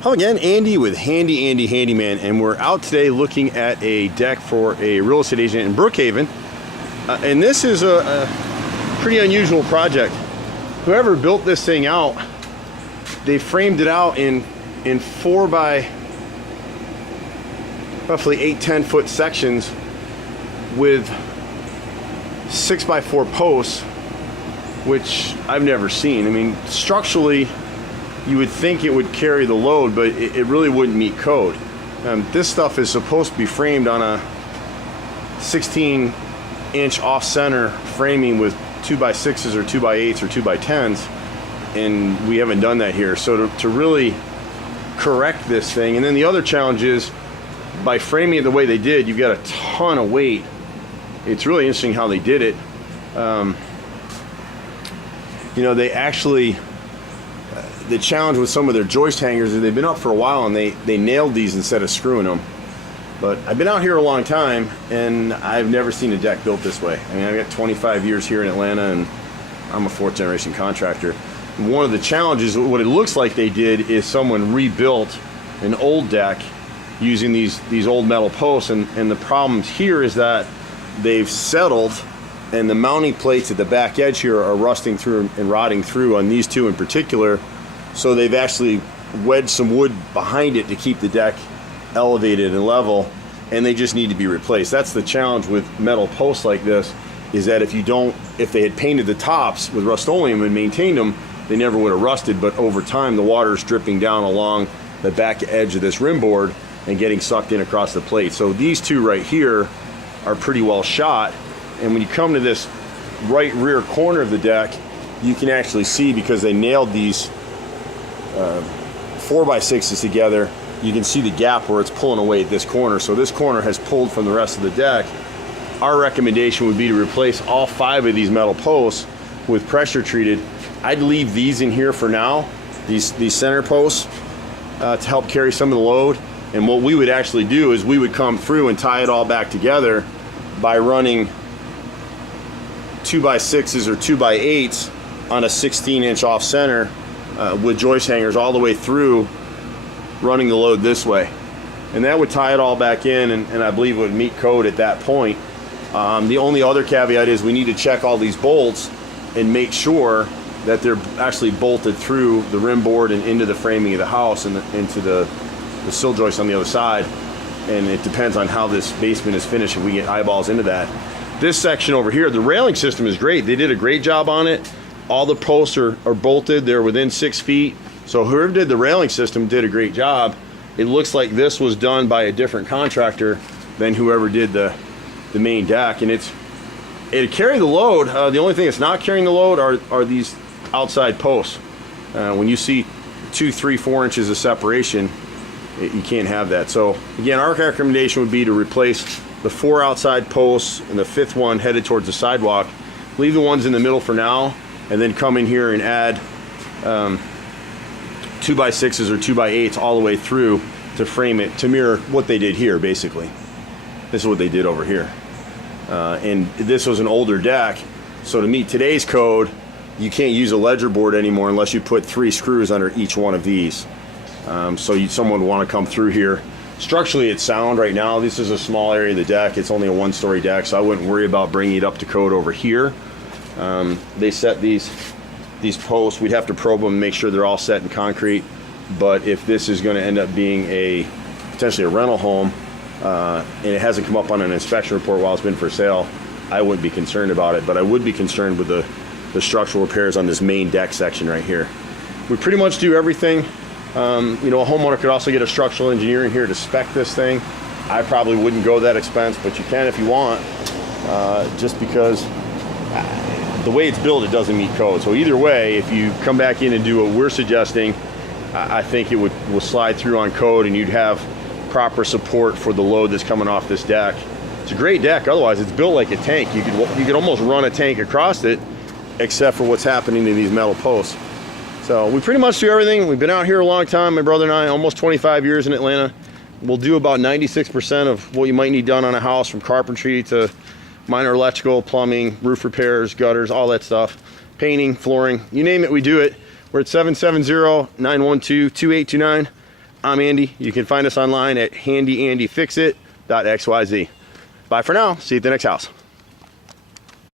Hello again, Andy with Handy Andy Handyman, and we're out today looking at a deck for a real estate agent in Brookhaven. And this is a pretty unusual project. Whoever built this thing out, they framed it out in 4 by roughly 8-10 foot sections with 6 by 4 posts, which I've never seen. I mean, structurally, you would think it would carry the load, but it really wouldn't meet code. This stuff is supposed to be framed on a 16-inch off-center framing with 2x6s or 2x8s or 2x10s, and we haven't done that here. So to really correct this thing, and then the other challenge is, by framing it the way they did, you've got a ton of weight. It's really interesting how they did it. You know, they actually, the challenge with some of their joist hangers is they've been up for a while and they nailed these instead of screwing them. But I've been out here a long time and I've never seen a deck built this way. I mean, I've got 25 years here in Atlanta and I'm a 4th generation contractor. One of the challenges, what it looks like they did, is someone rebuilt an old deck using these old metal posts, and the problem here is that they've settled and the mounting plates at the back edge here are rusting through and rotting through on these two in particular. So they've actually wedged some wood behind it to keep the deck elevated and level, and they just need to be replaced. That's the challenge with metal posts like this, is that if they had painted the tops with Rust-Oleum and maintained them, they never would have rusted, but over time the water's dripping down along the back edge of this rim board and getting sucked in across the plate. So these two right here are pretty well shot, and when you come to this right rear corner of the deck, you can actually see, because they nailed these 4x6s together, you can see the gap where it's pulling away at this corner. So this corner has pulled from the rest of the deck. Our recommendation would be to replace all 5 of these metal posts with pressure treated. I'd leave these in here for now, these center posts, to help carry some of the load. And what we would actually do is we would come through and tie it all back together by running 2x6s or 2x8s on a 16-inch off center with joist hangers all the way through, running the load this way. And that would tie it all back in, and I believe it would meet code at that point. The only other caveat is we need to check all these bolts and make sure that they're actually bolted through the rim board and into the framing of the house and into the sill joist on the other side. And it depends on how this basement is finished if we get eyeballs into that. This section over here, the railing system is great. They did a great job on it. All the posts are bolted. They're within 6 feet. So whoever did the railing system did a great job. It looks like this was done by a different contractor than whoever did the main deck. And it'd carry the load. The only thing that's not carrying the load are these outside posts. When you see 2, 3, 4 inches of separation, you can't have that. So again, our recommendation would be to replace the 4 outside posts and the 5th one headed towards the sidewalk. Leave the ones in the middle for now, and then come in here and add 2x6s or 2x8s all the way through to frame it to mirror what they did here. Basically, this is what they did over here. And this was an older deck, so to meet today's code, you can't use a ledger board anymore unless you put 3 screws under each one of these. So someone would want to come through here. Structurally, it's sound right now. This is a small area of the deck. It's only a 1-story deck, so I wouldn't worry about bringing it up to code over here. They set these posts. We'd have to probe them and make sure they're all set in concrete. But if this is going to end up being potentially a rental home, and it hasn't come up on an inspection report while it's been for sale, I wouldn't be concerned about it. But I would be concerned with the structural repairs on this main deck section right here. We pretty much do everything. You know, a homeowner could also get a structural engineer in here to spec this thing. I probably wouldn't go that expense, but you can if you want, just because the way it's built, it doesn't meet code. So either way, if you come back in and do what we're suggesting, I think it will slide through on code, and you'd have proper support for the load that's coming off this deck. It's a great deck. Otherwise, it's built like a tank. You could almost run a tank across it, except for what's happening to these metal posts. So we pretty much do everything. We've been out here a long time, my brother and I, almost 25 years in Atlanta. We'll do about 96% of what you might need done on a house, from carpentry to minor electrical, plumbing, roof repairs, gutters, all that stuff. Painting, flooring, you name it, we do it. We're at 770-912-2829. I'm Andy. You can find us online at handyandyfixit.xyz. Bye for now. See you at the next house.